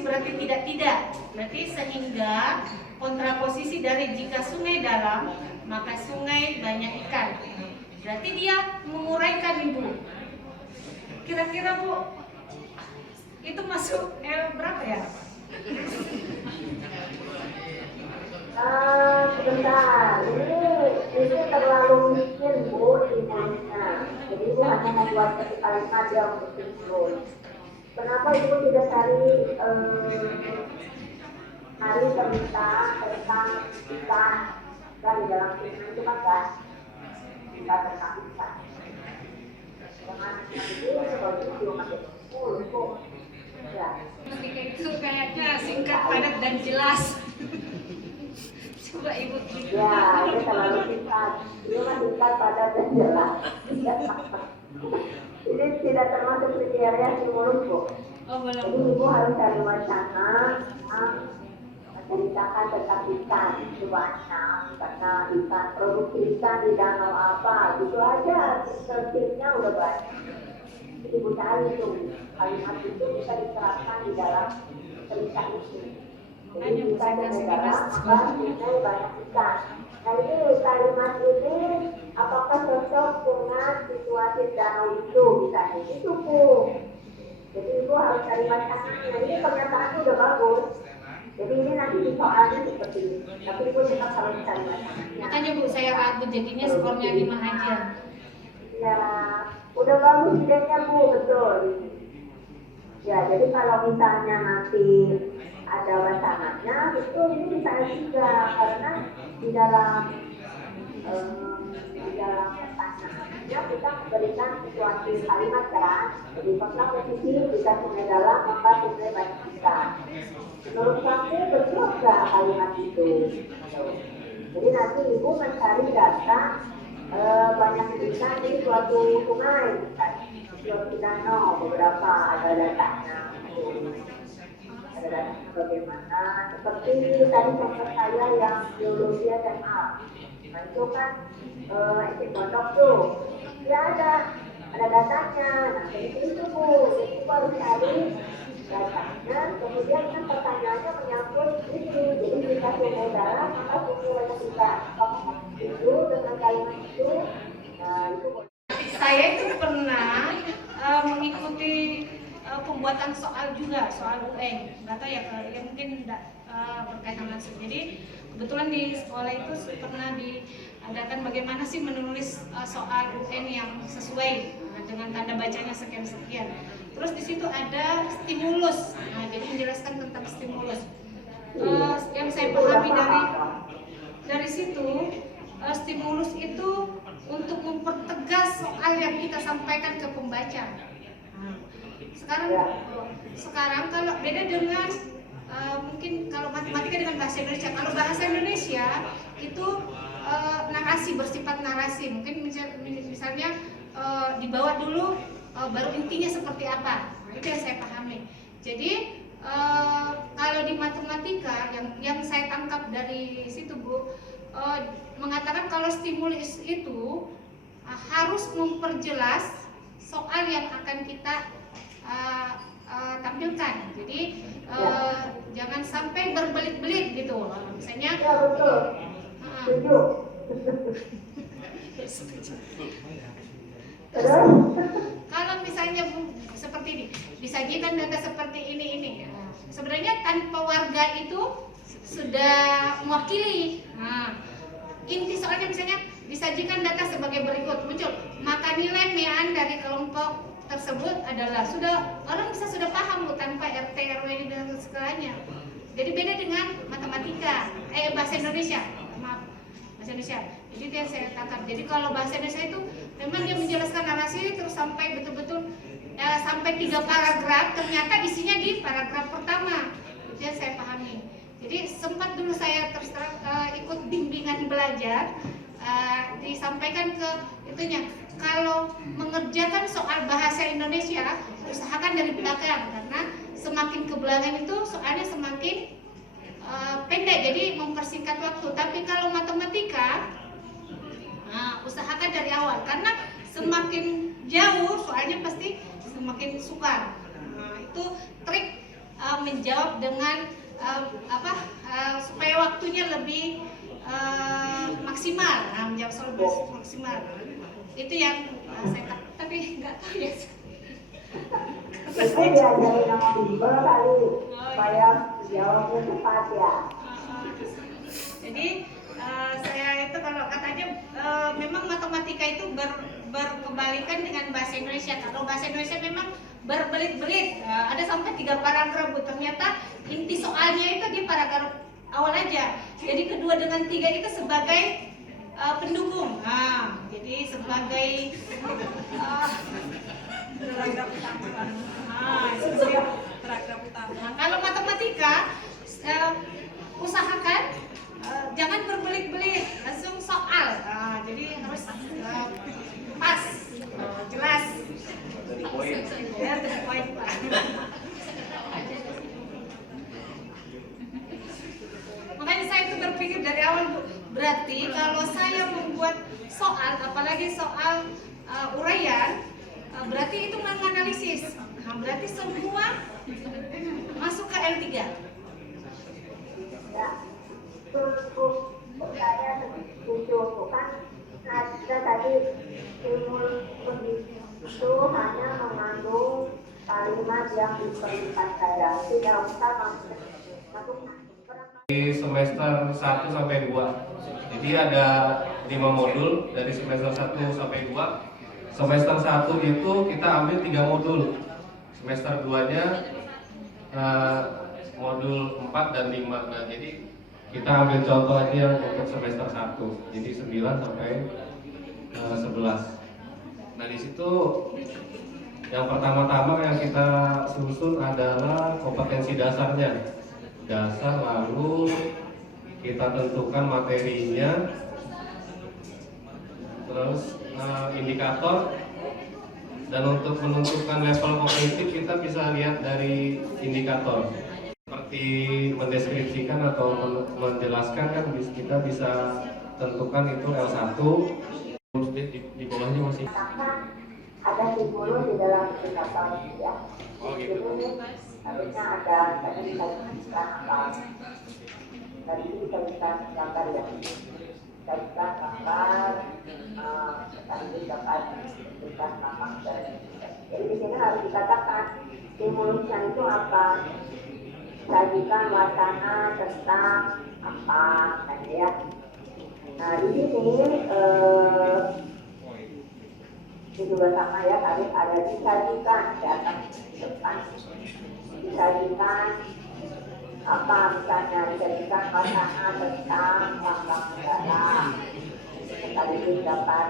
kontraposisi berarti tidak. Berarti sehingga kontraposisi dari jika sungai dalam, maka sungai banyak ikan. Berarti dia menguraikan Ibu. Kira-kira Bu, itu masuk berapa ya? Sebentar, ini terlalu miskin Bu ilmunya. Jadi Ibu hanya membuat satu kalimat yang untuk sinkron. Kenapa Ibu tidak cari cerita tentang ikan dan di dalam film itu kan kan cerita tentang ikan. Dengan ini seperti itu masih Bu. Ya. Ketika itu kayaknya singkat, padat dan jelas. Coba Ibu. Ya, itu terlalu singkat. Itu kan singkat, padat dan jelas. Ini tidak termasuk kriteria stimulus Bu. Oh, belum. Jadi Ibu harus cari wacana menceritakan tentang ikan itu banyak, karena ikan produksi ikan di danau apa, gitu aja. Searchingnya udah banyak. Jadi Ibu cari tuh kalimat itu bisa diterapkan di dalam cerita itu. Jadi kita negara apa sungai banyak ikan. Nah ini kalimat ini apakah cocok dengan situasi danau itu misalnya itu Bu. Jadi Ibu harus cari bacaannya. Ini pernyataannya udah bagus. Jadi ini nanti di soalnya seperti ini. Tapi Ibu tetap harus cari bacaannya. Makanya Bu, saya ragu jadinya skornya 5 aja. Ya, udah bagus idenya Bu, betul. Ya, jadi kalau misalnya nanti ada bacaannya, itu ini bisa juga karena di dalam pertanyaannya kita memberikan situasi kalimat kan. Jadi kontak posisi jika sungai dalam maka sungai banyak ikan. Menurut kamu betul nggak kalimat itu? Jadi nanti Ibu mencari data banyak ikan di suatu sungai, suatu danau, beberapa ada datanya. Ada datanya bagaimana? Seperti tadi contoh saya yang biologi SMA. Nah itu kan pondok tuh, ya ada datanya. Nah itu Bu, itu baru cari datanya. Kemudian kan pertanyaannya menyangkut ini, jadi jika sungai dalam maka sungai banyak ikan. Itu dengan kalimat itu, nah itu. Saya itu pernah mengikuti pembuatan soal juga, soal UN. Nggak tahu ya, mungkin tidak berkaitan langsung. Jadi kebetulan di sekolah itu pernah diadakan bagaimana sih menulis soal UN yang sesuai dengan tanda bacanya sekian-sekian. Terus di situ ada stimulus. Nah, jadi menjelaskan tentang stimulus. Yang saya pahami dari situ, stimulus itu untuk mempertegas soal yang kita sampaikan ke pembaca. Sekarang kalau beda dengan mungkin kalau matematika dengan bahasa Indonesia. Kalau bahasa Indonesia itu narasi, bersifat narasi. Mungkin misalnya dibawa dulu baru intinya seperti apa. Nah, itu yang saya pahami. Jadi kalau di matematika yang saya tangkap dari situ Bu, mengatakan kalau stimulus itu harus memperjelas soal yang akan kita tampilkan. Jadi jangan sampai berbelit-belit gitu. Misalnya kalau misalnya seperti ini, disajikan data seperti ini. Sebenarnya tanpa warga itu sudah mewakili. Inti soalnya misalnya disajikan data sebagai berikut, muncul maka nilai mean dari kelompok tersebut adalah, orang sudah paham Bu, tanpa RT RW dan segalanya. Jadi beda dengan matematika, bahasa Indonesia. Maaf, bahasa Indonesia. Jadi itu yang saya tangkap. Jadi kalau bahasa Indonesia itu memang dia menjelaskan narasi terus sampai betul-betul sampai 3 paragraf, ternyata isinya di paragraf pertama. Itu yang saya pahami. Jadi sempat dulu saya terus ikut bimbingan belajar, disampaikan ke itunya, kalau mengerjakan soal bahasa Indonesia usahakan dari belakang, karena semakin ke belakang itu soalnya semakin pendek, jadi mempersingkat waktu. Tapi kalau matematika usahakan dari awal, karena semakin jauh soalnya pasti semakin sukar. Itu trik menjawab dengan supaya waktunya lebih maksimal, menjawab lebih maksimal. Itu yang saya tapi nggak tahu ya. Itu diajarin sama bimbel kali supaya jawabnya cepat ya. Jadi saya itu kalau katanya memang matematika itu berkebalikan dengan bahasa Indonesia. Kalau bahasa Indonesia memang berbelit-belit, ada sampai 3 paragraf. Ternyata inti soalnya itu di paragraf awal aja. Jadi kedua dengan 3 itu sebagai pendukung. Jadi sebagai paragraf utama. Paragraf utama. Kalau matematika usahakan jangan berbelit-belit, langsung soal. Jadi harus pas, jelas. Ya, poin Pak. Makanya saya itu berpikir dari awal, berarti kalau saya membuat soal, apalagi soal uraian, berarti itu menganalisis. Berarti semua masuk ke L3. Ya, untuk saya setuju kan ada tadi stimulus itu hanya mengandung kalimat yang diperlukan saya, tidak usah masuk. Di semester 1 sampai 2. Jadi ada 5 modul dari semester 1 sampai 2. Semester 1 itu kita ambil 3 modul. Semester 2-nya modul 4 dan 5. Nah, jadi kita ambil contoh aja yang untuk semester 1. Jadi 9 sampai 11. Nah, di situ yang pertama-tama yang kita susun adalah kompetensi dasarnya. Lalu kita tentukan materinya, terus indikator, dan untuk menentukan level kognitif kita bisa lihat dari indikator seperti mendeskripsikan atau menjelaskan kan kita bisa tentukan itu L1. Di bawahnya masih ada stimulus di dalam indikator ya. Oh gitu. Harusnya ada tadi kita apa? Tadi kita gambar ya. Kita gambar tadi dapat kita nama. Jadi di sini harus dikatakan stimulusnya itu apa? Sajikan wacana tentang apa kan ya. Nah di sini itu juga sama ya, tadi ada disajikan di atas depan, disajikan apa misalnya disajikan wacana tentang lambang negara, sekaligus dapat